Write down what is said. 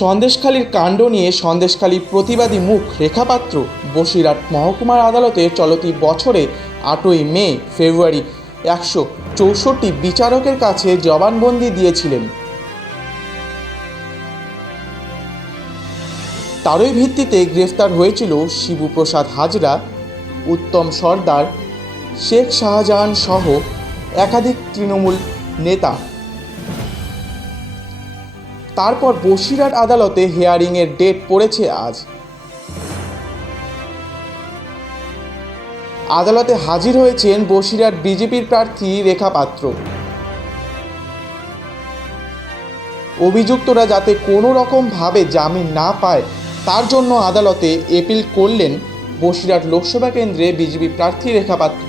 সন্দেশখালীর কাণ্ড নিয়ে সন্দেশখালীর প্রতিবাদী মুখ রেখাপাত্র, বসিরহাট মহকুমার আদালতে চলতি বছরে আটই মে, ফেব্রুয়ারি একশো চৌষট্টি বিচারকের কাছে জবানবন্দি দিয়েছিলেন। তারই ভিত্তিতে গ্রেফতার হয়েছিল শিবুপ্রসাদ হাজরা, উত্তম সর্দার, শেখ শাহজাহান সহ একাধিক তৃণমূল নেতা। তারপর বসিরহাট আদালতে হিয়ারিংয়ের ডেট পড়েছে আজ। আদালতে হাজির হয়েছেন বসিরহাট বিজেপির প্রার্থী রেখা পাত্র। অভিযুক্তরা যাতে কোনো রকমভাবে জামিন না পায়, তার জন্য আদালতে এপিল করলেন বসিরহাট লোকসভা কেন্দ্রে বিজেপি প্রার্থী Rekha Patra.